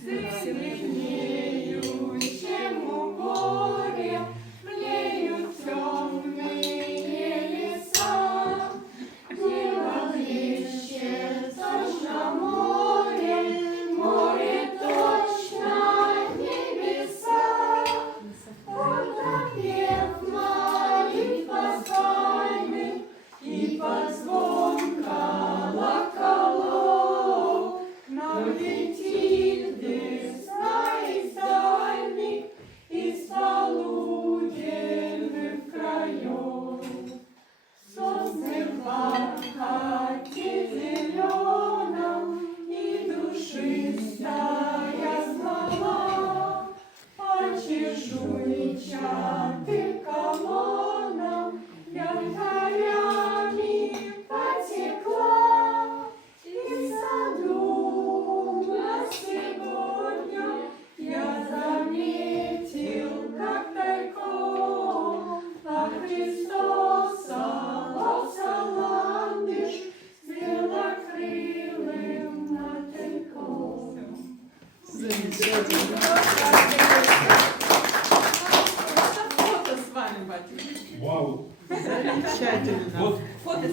Зеленеющему море млеют темные леса, небо блещет точно море, море точно небеса. Вот напев молитв пасхальных и под звон колоколов нам летит весна из дальних, из полуденных краев. В сосных бархате зеленом и душистая смола по чешуйчатым колоннам янтарями потекла. И в саду на сегодня я заметил, как тайком, а Христос соловся ландыш с белокрылым мотыльком. Замечательно.